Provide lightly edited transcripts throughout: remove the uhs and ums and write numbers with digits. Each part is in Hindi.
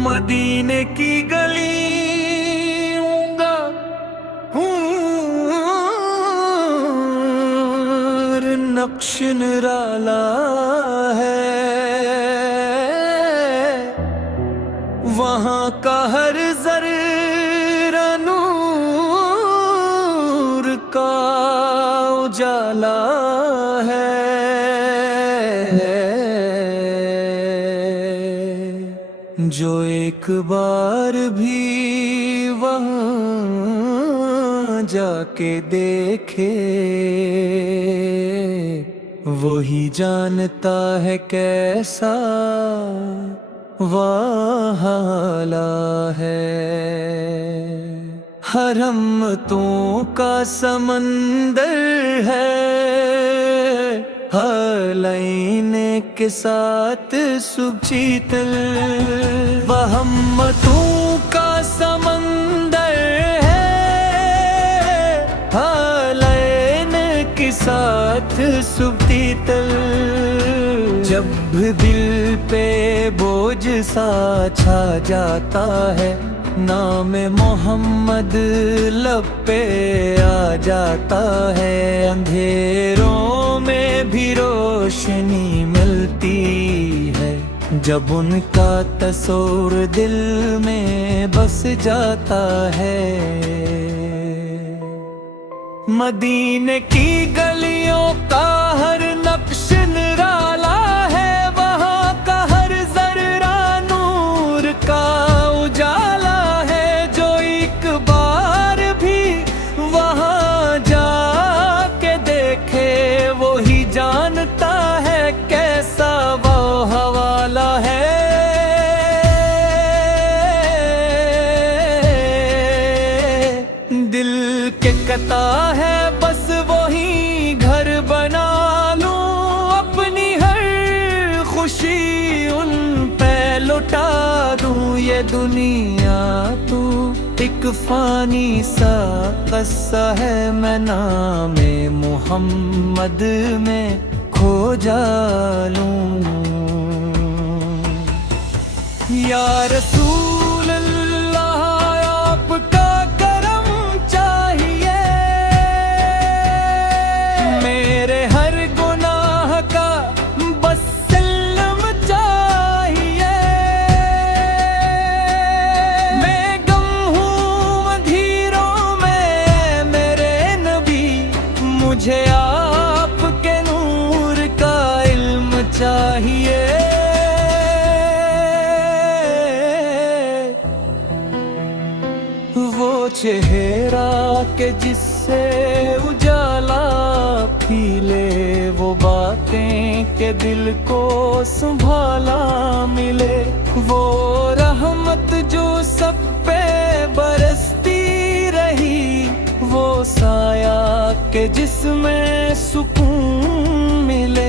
मदीने की गलियों नक्श निराला है, वहाँ का हर ज़र्रा नूर का उजाला है। जो एक बार भी वहाँ जाके देखे, वही जानता है कैसा वहाला है। हरमतों का समंदर है, हलैन के साथ सुचीतल। वहम्मतों का समंदर है, हलैन के साथ सुबतीतल। जब दिल पे बोझ सा छा जाता है, नाम मोहम्मद लब पे आ जाता है। अंधेरों में भी रोशनी मिलती है, जब उनका तस्वीर दिल में बस जाता है। मदीने की गलियों का हर नक्श निराला है, वहाँ का हर ज़र्रा नूर का उजाला है। जो एक बार भी वहाँ जाके देखे, वो ही जानता है कैसा वो हवाला है। दिल के कता है बस वही घर बना लूं, अपनी हर खुशी उन पे लुटा दूं। ये दुनिया तू एक फानी सा क़स्सा है, मैं नामे मोहम्मद में खो जालूं। या रसूल अल्लाह आपका करम चाहिए, मेरे हर गुनाह का बस सिल्म चाहिए। मैं गम हूँ अंधेरों में मेरे नबी, मुझे आपके नूर का इल्म चाहिए। वो चेहरा के जिससे उजाला पीले, वो बातें के दिल को संभाला मिले। वो रहमत जो सब पे बरसती रही, वो साया के जिसमें सुकून मिले।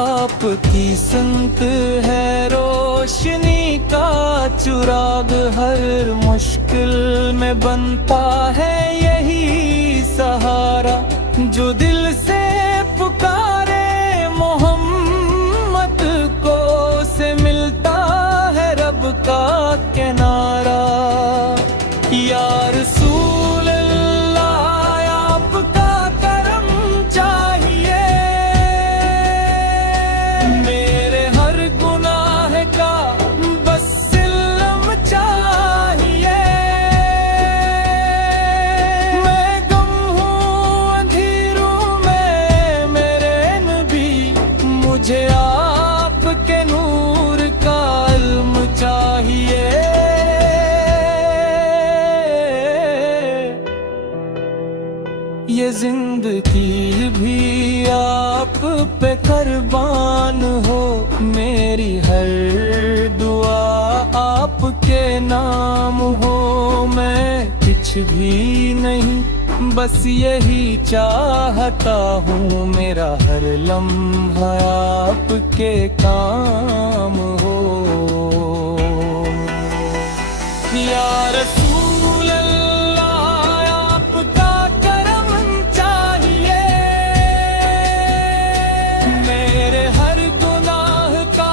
आपकी संत है रोशनी का चुराग, हर मुश्किल में बनता है यही सहारा। जो दिल से पुकारे मोहम्मद को, से मिलता है रब का किनारा। या रसूल अल्लाह आपका करम चाहिए, मेरे हर गुनाह का बस सिल्म चाहिए। मैं गम हूँ अंधेरों में मेरे नबी, मुझे आपके नूर का इल्म चाहिए। ये जिंदगी भी आप पे कुर्बान हो, मेरी हर दुआ आपके नाम हो। मैं कुछ भी नहीं बस यही चाहता हूँ, मेरा हर लम्हा आपके काम हो। या रसूल अल्लाह आपका करम चाहिए, मेरे हर गुनाह का